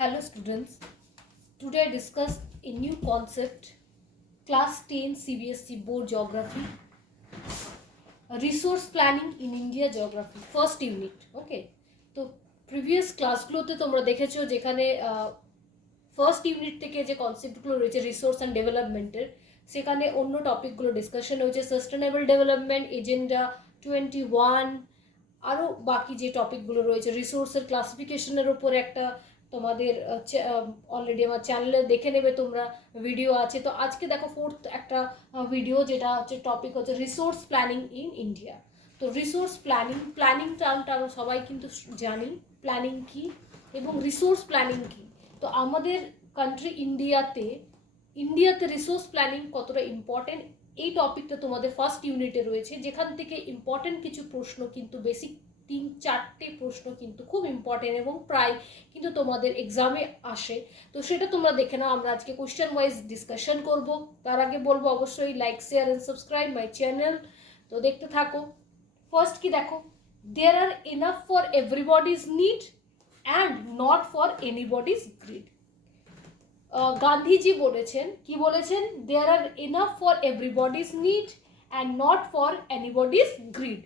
Hello students, today I discuss a new concept, class 10 CBSE board geography, resource planning in India geography, first unit. Okay, তো previous ক্লাসগুলোতে তোমরা দেখেছো যেখানে first unit থেকে যে কনসেপ্টগুলো রয়েছে রিসোর্স অ্যান্ড ডেভেলপমেন্টের, সেখানে অন্য টপিকগুলো ডিসকাশন হয়েছে, সাস্টেনেবল ডেভেলপমেন্ট এজেন্ডা 21, আরও বাকি যে টপিকগুলো রয়েছে রিসোর্সের ক্লাসিফিকেশনের উপরে একটা তোমাদের অলরেডি আমার চ্যানেলে দেখে নেবে তোমরা, ভিডিও আছে। তো আজকে দেখো ফোর্থ একটা ভিডিও, যেটা হচ্ছে টপিক হচ্ছে রিসোর্স প্ল্যানিং ইন ইন্ডিয়া। তো রিসোর্স প্ল্যানিং টার্মটা আমরা সবাই কিন্তু জানি প্ল্যানিং কি এবং রিসোর্স প্ল্যানিং কি। তো আমাদের কান্ট্রি ইন্ডিয়াতে রিসোর্স প্ল্যানিং কতটা ইম্পর্টেন্ট, এই টপিকটা তোমাদের ফার্স্ট ইউনিটে রয়েছে, যেখান থেকে ইম্পর্টেন্ট কিছু প্রশ্ন কিন্তু বেসিক 3-4টে প্রশ্ন কিন্তু খুব ইম্পর্টেন্ট এবং প্রায় কিন্তু তোমাদের এক্সামে আসে। তো সেটা তোমরা দেখে নাও। আমরা আজকে কোয়েশ্চেন ওয়াইজ ডিসকাশন করব। তার আগে বলবো অবশ্যই like share and subscribe my channel. তো দেখতে থাকো। ফার্স্ট কি দেখো, there are enough for everybody's need and not for anybody's greed. Gandhiji বলেছেন, কি বলেছেন? There are enough for everybody's need and not for anybody's greed.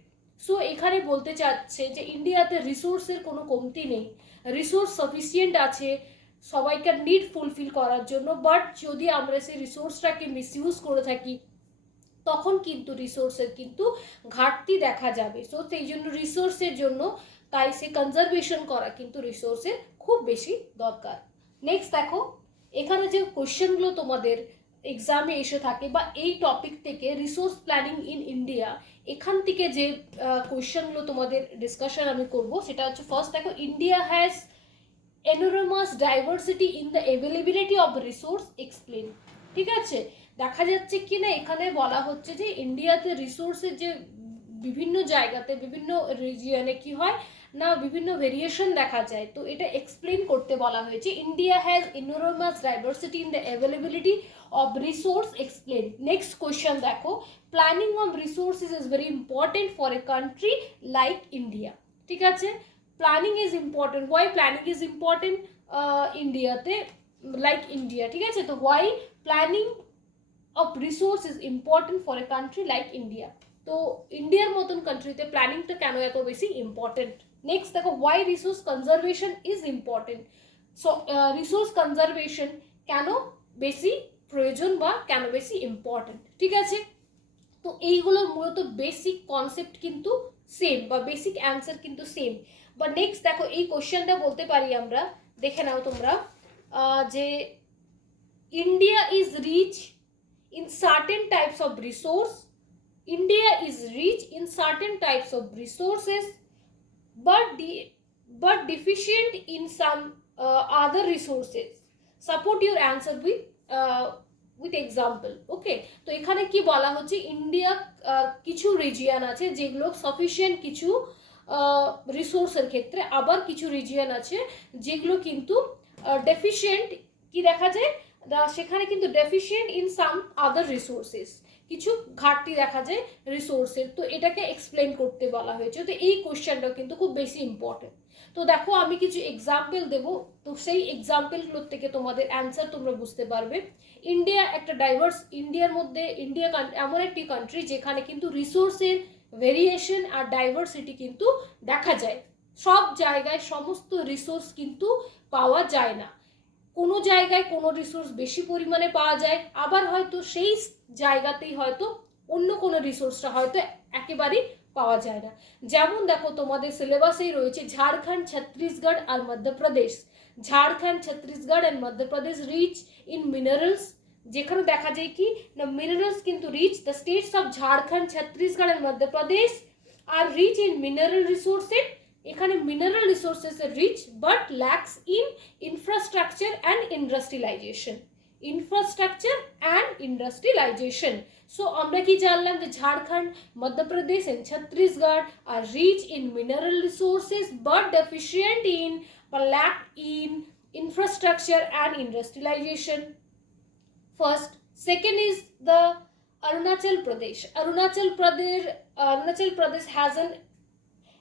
So এখানে বলতে চাচ্ছে যে ইন্ডিয়াতে রিসোর্সের কোনো কমতি নেই, রিসোর্স সাফিসিয়েন্ট আছে সবাইকার নিড ফুলফিল করার জন্য। বাট যদি আমরা সেই রিসোর্সটাকে মিসইউজ করে থাকি তখন কিন্তু রিসোর্সের কিন্তু ঘাটতি দেখা যাবে। সো সেই জন্য রিসোর্সের জন্য তাই সে কনজারভেশন করা কিন্তু রিসোর্সের খুব বেশি দরকার। নেক্সট দেখো, এখানে যে কোয়েশ্চেনগুলো তোমাদের এক্সামে এসে থাকে বা এই টপিক থেকে রিসোর্স প্ল্যানিং ইন ইন্ডিয়া, এখান থেকে যে কোয়েশ্চেনগুলো তোমাদের ডিসকাশন আমি করব সেটা হচ্ছে, ফার্স্ট দেখো, India has enormous diversity in the availability of resource explain. ঠিক আছে, দেখা যাচ্ছে কি না এখানে বলা হচ্ছে যে ইন্ডিয়াতে রিসোর্সের যে বিভিন্ন জায়গাতে বিভিন্ন রিজিয়নে কি হয় না বিভিন্ন ভেরিয়েশন দেখা যায়। তো এটা এক্সপ্লেন করতে বলা হয়েছে, India has enormous diversity in the availability of resource explain. Next question দেখো, planning of resources is very important for a country like India. ঠিক আছে, planning is important. Why planning is important ইন্ডিয়াতে like India? ঠিক আছে, তো why planning of resource is important for a country like India. তো ইন্ডিয়ার মতন কান্ট্রিতে প্ল্যানিংটা কেন এত বেশি ইম্পর্টেন্ট? নেক্সট দেখো, why resource conservation is important. So resource conservation কেন বেশি প্রয়োজন বা কেন বেশি ইম্পর্টেন্ট? ঠিক আছে, তো এইগুলোর মূলত বেসিক কনসেপ্ট কিন্তু সেম বা বেসিক অ্যান্সার কিন্তু সেম। বা নেক্সট দেখো, এই কোশ্চেনটা বলতে পারি আমরা, দেখে নাও তোমরা, যে India is rich in certain types of resource. India is rich in certain types of resources but deficient in some other resources. Support your answer with example. Okay, তো এখানে কি বলা হচ্ছে, ইন্ডিয়া কিছু রিজিয়ন আছে যেগুলো সাফিসিয়েন্ট কিছু রিসোর্সের ক্ষেত্রে, আবার কিছু রিজিয়ন আছে যেগুলো কিন্তু ডেফিশিয়েন্ট কি দেখা যায়, সেখানে কিন্তু ডেফিশিয়েন্ট ইন সাম আদার রিসোর্সেস, কিছু ঘাটতি দেখা যায় রিসোর্সের। তো এটাকে এক্সপ্লেন করতে বলা হয়েছে। তো এই কোশ্চেনটা কিন্তু খুব বেশি ইম্পর্টেন্ট। তো দেখো আমি কিছু এক্সাম্পল দেব, তো সেই এক্সাম্পলগুলোর থেকে তোমাদের অ্যান্সার তোমরা বুঝতে পারবে। ইন্ডিয়া একটা ডাইভার্স, ইন্ডিয়ার মধ্যে ইন্ডিয়া এমন একটি কান্ট্রি যেখানে কিন্তু রিসোর্সের ভেরিয়েশন আর ডাইভার্সিটি কিন্তু দেখা যায়। সব জায়গায় সমস্ত রিসোর্স কিন্তু পাওয়া যায় না, কোনো জায়গায় কোনো রিসোর্স বেশি পরিমাণে পাওয়া যায়, আবার হয়তো সেই জায়গাতেই হয়তো অন্য কোনো রিসোর্সটা হয়তো একেবারেই পাওয়া যায় না। যেমন দেখো তোমাদের সিলেবাসেই রয়েছে ঝাড়খণ্ড, ছত্তিশগড় আর Madhya Pradesh. Jharkhand, Chhattisgarh and Madhya Pradesh rich in minerals, যেখানে দেখা যায় কি না মিনারেলস কিন্তু rich. The states of Jharkhand, Chhattisgarh and Madhya Pradesh are rich in mineral resources. এখানে mineral resources rich but lacks in infrastructure and industrialization. Infrastructure and industrialization. So আমরা কি জানলাম যে Jharkhand, Madhya Pradesh and Chhattisgarh are rich in mineral resources but deficient in বা lack in infrastructure and industrialization. First. Second is the Arunachal Pradesh. Arunachal Pradesh has an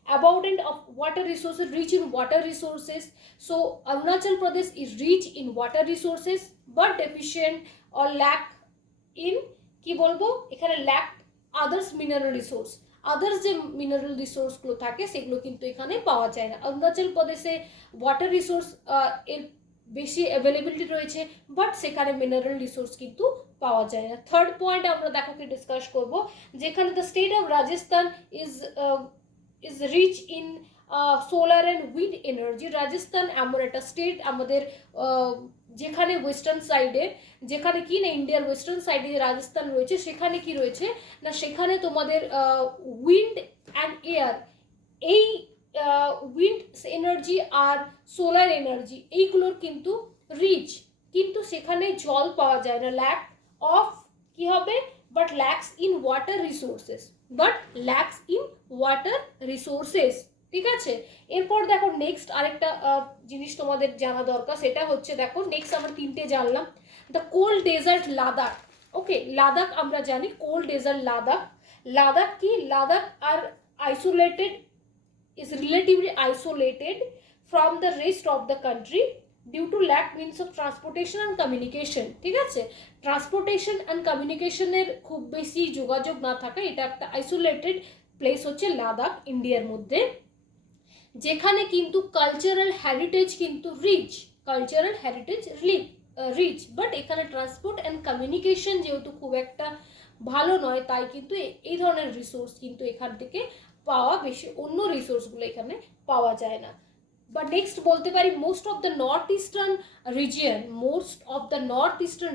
abundant of water resources, rich in water resources. So Arunachal Pradesh is rich in water resources but deficient or lack in কি বলবো এখানে lack others mineral resource, others যে mineral রিসোর্সগুলো থাকে সেগুলো কিন্তু এখানে পাওয়া যায় না। অরুণাচল প্রদেশে ওয়াটার রিসোর্স এর বেশি অ্যাভেলেবিলিটি রয়েছে বাট সেখানে মিনারেল রিসোর্স কিন্তু পাওয়া যায় না। থার্ড পয়েন্ট আমরা দেখো কি ডিসকাস করব, যেখানে the state of Rajasthan is rich in solar and wind energy. Rajasthan এমন একটা স্টেট আমাদের যেখানে ওয়েস্টার্ন সাইডে, যেখানে কি না ইন্ডিয়ার ওয়েস্টার্ন সাইডে যে রাজস্থান রয়েছে সেখানে কি রয়েছে না সেখানে তোমাদের উইন্ড অ্যান্ড এয়ার, এই উইন্ড এনার্জি আর সোলার এনার্জি এইগুলোর কিন্তু রিচ, কিন্তু সেখানে জল পাওয়া যায় না, ল্যাক অফ কি হবে but lacks in water resources, ঠিক আছে। এরপর দেখো নেক্সট আরেকটা জিনিস তোমাদের জানা দরকার, সেটা হচ্ছে দেখো নেক্সট আমরা তিনটে জানলাম, দ্য কোল্ড ডেজার্ট লাদাখ। ওকে, লাদাখ আমরা জানি কোল্ড ডেজার্ট লাদাখ। লাদাখ কি, লাদাখ আর isolated, is relatively isolated from the rest of the country due to lack means of transportation and communication, ঠিক আছে। ট্রান্সপোর্টেশন অ্যান্ড কমিউনিকেশনের খুব বেশি যোগাযোগ না থাকা, এটা একটা আইসোলেটেড প্লেস হচ্ছে লাদাখ ইন্ডিয়ার মধ্যে, যেখানে কিন্তু কালচারাল হেরিটেজ কিন্তু রিচ, বাট এখানে ট্রান্সপোর্ট অ্যান্ড কমিউনিকেশন যেহেতু খুব একটা ভালো নয়, তাই কিন্তু এই ধরনের রিসোর্স কিন্তু এখান থেকে পাওয়া বেশি, অন্য রিসোর্সগুলো এখানে পাওয়া যায় না। বা নেক্সট বলতে পারি most of the north eastern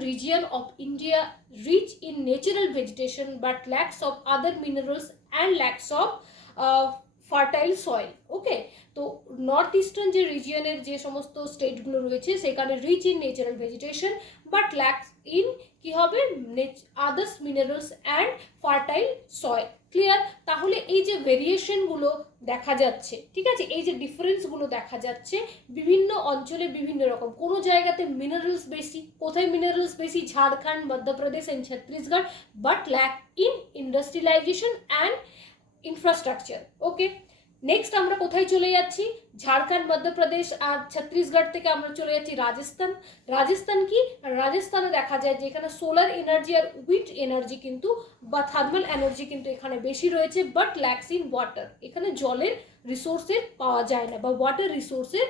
region of India rich in natural vegetation but lacks of other minerals and lacks of fertile soil. Okay, তো নর্থ ইস্টার্ন যে রিজিয়নের যে সমস্ত স্টেটগুলো রয়েছে সেখানে rich in natural vegetation but lacks in কি হবে others minerals and fertile soil. Clear? তাহলে এই যে ভেরিয়েশনগুলো দেখা যাচ্ছে, ঠিক আছে, এই যে ডিফারেন্সগুলো দেখা যাচ্ছে বিভিন্ন অঞ্চলে বিভিন্ন রকম, কোনো জায়গাতে মিনারেলস বেশি, কোথায় মিনারেলস বেশি, Jharkhand, Madhya Pradesh and Chhattisgarh, but lack in industrialization and infrastructure. Okay, next আমরা কোথায় চলে যাচ্ছি, ঝাড়খণ্ড, মধ্যপ্রদেশ আর ছত্তিশগড় থেকে আমরা চলে যাচ্ছি রাজস্থান। রাজস্থান কি, রাজস্থানে দেখা যায় যে এখানে সোলার এনার্জি আর উইন্ড এনার্জি কিন্তু বা থার্মাল এনার্জি কিন্তু এখানে বেশি রয়েছে বাট ল্যাক্স ইন ওয়াটার, এখানে জলের রিসোর্সের পাওয়া যায় না বা ওয়াটার রিসোর্সের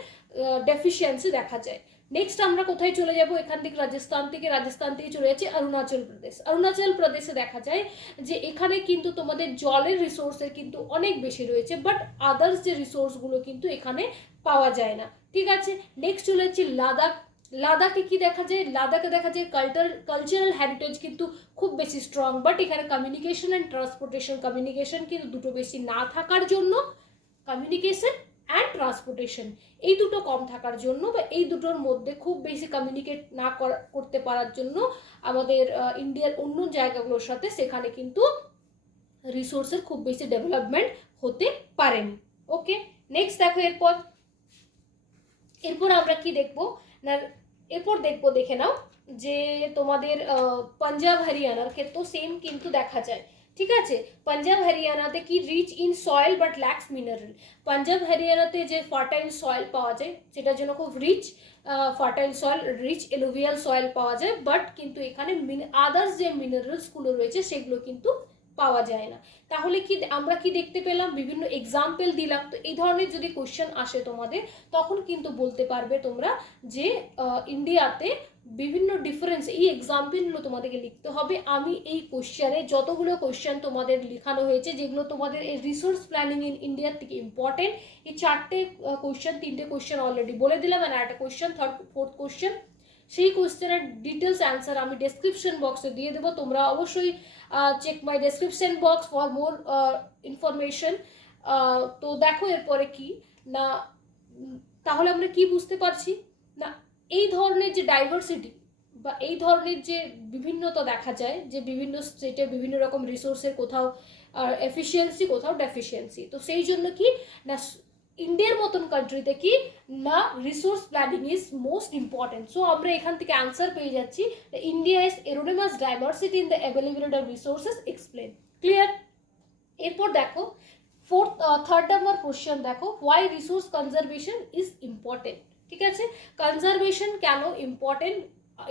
ডেফিসিয়েন্সি দেখা যায়। নেক্সট আমরা কোথায় চলে যাব, এখান থেকে রাজস্থান থেকে চলে যাচ্ছি অরুণাচল প্রদেশে দেখা যায় যে এখানে কিন্তু তোমাদের জলের রিসোর্সের কিন্তু অনেক বেশি রয়েছে বাট আদার্স যে রিসোর্সগুলো কিন্তু এখানে পাওয়া যায় না, ঠিক আছে। নেক্সট চলে যাচ্ছি লাদাখে কি দেখা যায়, লাদাখে দেখা যায় কালচারাল হেরিটেজ কিন্তু খুব বেশি স্ট্রং বাট এখানে কমিউনিকেশন অ্যান্ড কমিউনিকেশন কিন্তু দুটো বেশি না থাকার জন্য, কমিউনিকেশন অ্যান্ড ট্রান্সপোর্টেশন এই দুটো কম থাকার জন্য বা এই দুটোর মধ্যে খুব বেশি কমিউনিকেট না করতে পারার জন্য আমাদের ইন্ডিয়ার অন্য জায়গাগুলোর সাথে সেখানে কিন্তু রিসোর্সের খুব বেশি ডেভেলপমেন্ট হতে পারেনি। ওকে, নেক্সট দেখো এরপর আমরা কি দেখবো না, দেখে নাও যে তোমাদের পাঞ্জাব হরিয়ানার ক্ষেত্রেও সেম কিন্তু দেখা যায়, ঠিক আছে। পাঞ্জাব হরিয়ানাতে কি rich in soil but lacks mineral, Punjab হরিয়ানাতে যে ফার্টাইল সয়েল পাওয়া যায় সেটার জন্য খুব rich fertile soil, rich alluvial soil পাওয়া যায় বাট কিন্তু এখানে আদার্স যে মিনারেলসগুলো রয়েছে সেগুলো কিন্তু পাওয়া যায় না। তাহলে কি আমরা কি দেখতে পেলাম, বিভিন্ন এক্সাম্পল দিলাম। তো এই ধরনের যদি কোশ্চেন আসে তোমাদের তখন কিন্তু বলতে পারবে তোমরা যে ইন্ডিয়াতে বিভিন্ন ডিফারেন্স, এই এক্সাম্পলগুলো তোমাদেরকে লিখতে হবে। আমি এই কোশ্চেনে যতগুলো কোশ্চেন তোমাদের লেখানো হয়েছে যেগুলো তোমাদের এই রিসোর্স প্ল্যানিং ইন ইন্ডিয়ার থেকে ইম্পর্টেন্ট, এই তিনটে কোশ্চেন অলরেডি বলে দিলাম, আর একটা কোশ্চেন ফোর্থ কোশ্চেন, সেই কোশ্চেনের ডিটেলস অ্যান্সার আমি ডেসক্রিপশন বক্সে দিয়ে দেবো। তোমরা অবশ্যই check my description box for more information. তো দেখো এরপরে কি না, তাহলে আমরা কি বুঝতে পারছি না, এই ধরনের যে ডাইভার্সিটি বা এই ধরনের যে বিভিন্নতা দেখা যায়, যে বিভিন্ন স্টেটে বিভিন্ন রকম রিসোর্সের কোথাও এফিসিয়েন্সি কোথাও ডেফিসিয়েন্সি, তো সেই জন্য কি না ইন্ডিয়ার মতন কান্ট্রিতে কি না resource planning is most important. So আমরা এখান থেকে অ্যান্সার পেয়ে যাচ্ছি, India is enormous diversity in the availability of resources explain. Clear? এরপর দেখো থার্ড নাম্বার কোশ্চেন দেখো, why resource conservation is important. ঠিক আছে, কনজারভেশন কেন ইম্পর্টেন্ট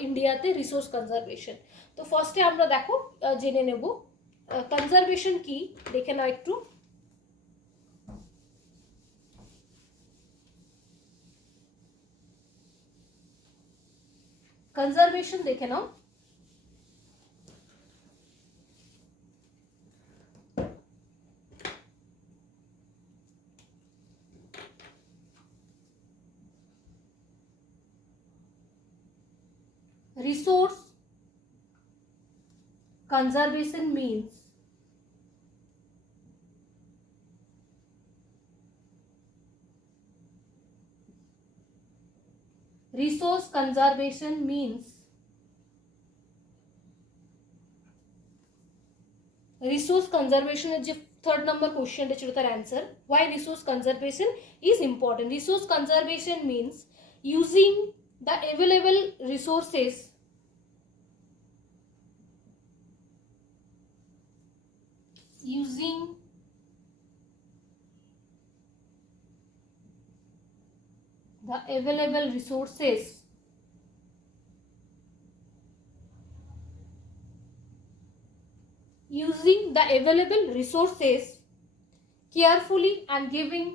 ইন্ডিয়াতে, রিসোর্স কনজারভেশন। তো ফার্স্টে আমরা দেখো জেনে নেব কনজারভেশন কি, দেখে নাও একটু। কনজারভেশন দেখে নাও। Resource conservation means resource conservation means resource conservation এর যে থার্ড নাম্বার কোশ্চেনটা ছিল তার answer, why resource conservation is important. Resource conservation means using the available resources using the available resources using the available resources carefully and giving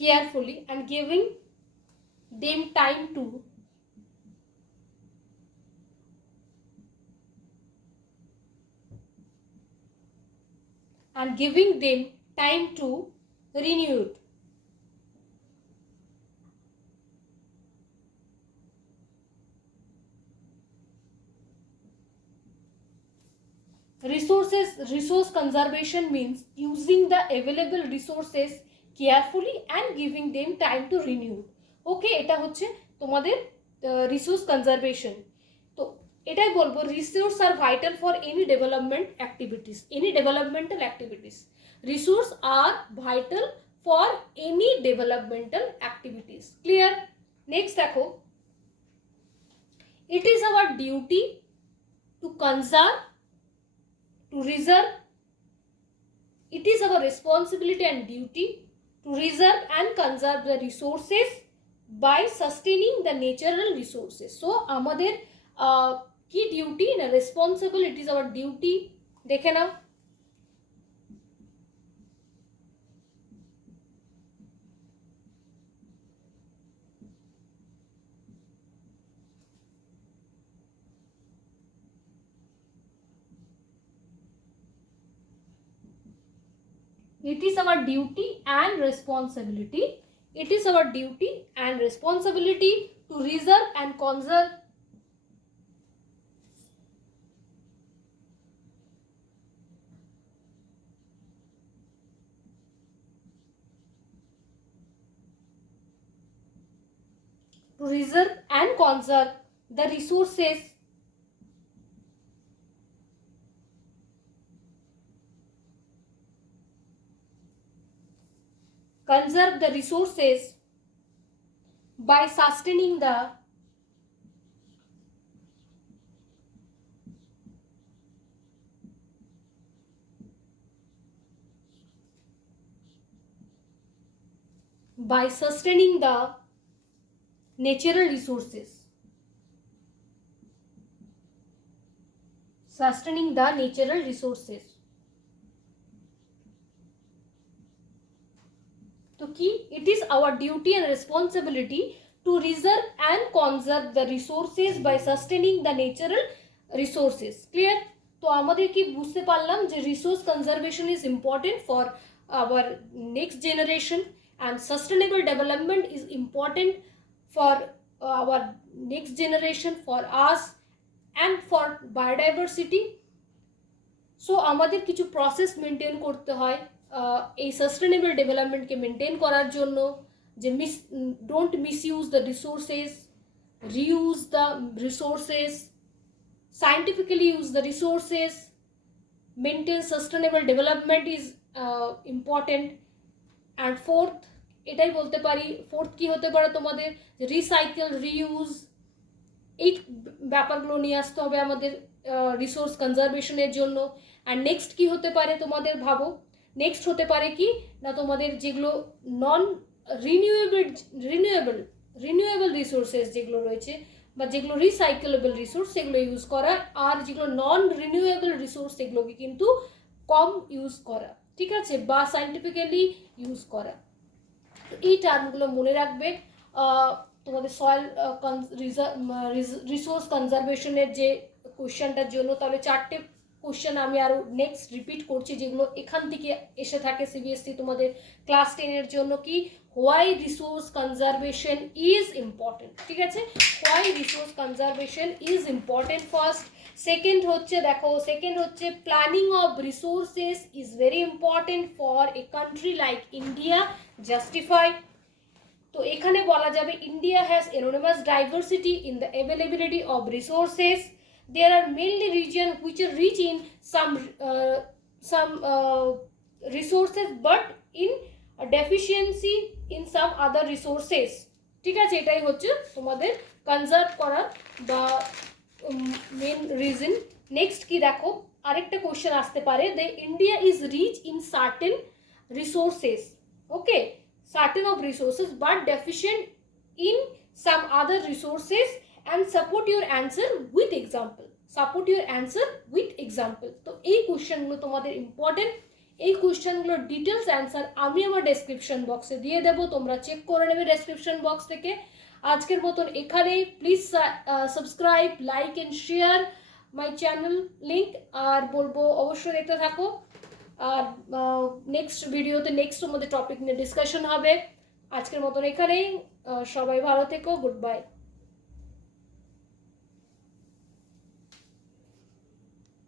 carefully and giving them time to renew it. Resource conservation means using the available resources carefully and giving them time to renew. Okay, এটা হচ্ছে তোমাদের resource conservation. তো এটাই বলবো, resource are vital for any development activities, any developmental activities. Resource are vital for any developmental activities. Clear? Next দেখো, it is our duty to conserve, to reserve, it is our responsibility and duty to reserve and conserve the resources by sustaining the natural resources. So আমাদের কি duty না responsible, it is our duty. দেখে নাও, it is our duty and responsibility, it is our duty and responsibility to reserve and conserve the resources conserve the resources by sustaining the natural resources, sustaining the natural resources. तो कि it is our duty and responsibility to reserve and conserve the resources by sustaining the natural resources. Clear? তো আমাদের কি বুঝতে পারলাম যে resource conservation is important for our next generation and sustainable development is important for our next generation, for us and for biodiversity. So আমাদের কিছু process maintain করতে হয় এই সাস্টেনেবল ডেভেলপমেন্টকে মেনটেন করার জন্য, যে don't misuse the resources, reuse the resources, scientifically use the resources, maintain sustainable development is important. And fourth এটাই বলতে পারি, ফোর্থ কি হতে পারে তোমাদের, রিসাইকেল, রিইউজ, এই ব্যাপারগুলো নিয়ে আসতে হবে আমাদের রিসোর্স কনজারভেশনের জন্য। অ্যান্ড নেক্সট কি হতে পারে তোমাদের, ভাবো নেক্সট হতে পারে কি না, তোমাদের যেগুলো নন রিনিউয়েবল রিসোর্সেস যেগুলো রয়েছে বা যেগুলো রিসাইকেলেবল রিসোর্স সেগুলো ইউজ করা, আর যেগুলো নন রিনিউয়েবল রিসোর্স সেগুলোকে কিন্তু কম ইউজ করা, ঠিক আছে, বা সায়েন্টিফিক্যালি ইউজ করা। তো এই টার্মগুলো মনে রাখবে তোমাদের সয়েল রিসোর্স কনজারভেশনের যে কোশ্চেনটার জন্য। তাহলে 4টে কোশ্চেন আমি আরও নেক্সট রিপিট করছি যেগুলো এখান থেকে এসে থাকে সিবিএসসি তোমাদের ক্লাস 10-এর জন্য, কি why resource conservation is important, ঠিক আছে, why resource conservation is important first. Second হচ্ছে, দেখো সেকেন্ড হচ্ছে planning of resources is very important for a country like India, justify. তো এখানে বলা যাবে India has enormous diversity in the availability of resources. There are mainly regions which are rich in some resources but in deficiency in some other resources, ঠিক আছে, এটাই হচ্ছে তোমাদের conserve করার বা মেন রিজন। নেক্সট কি দেখো, আরেকটা কোশ্চেন আসতে পারে, the India is rich in certain resources, okay, certain of resources but deficient in some other resources, and support your answer with example, support your answer with example। তো এই কোশ্চেনগুলো তোমাদের important, এই কোশ্চেনগুলোর ডিটেলস অ্যান্সার আমি আমার description বক্সে দিয়ে দেবো, তোমরা চেক করে নেবে ডেসক্রিপশন বক্স থেকে। আজকের মতন এখানেই, please subscribe, like and share my channel link, আর বলবো অবশ্যই দেখতে থাকো। আর নেক্সট ভিডিওতে নেক্সট আমাদের টপিক নিয়ে ডিসকাশন হবে। আজকের মতন এখানেই, সবাই ভালো থেকো, গুড বাই।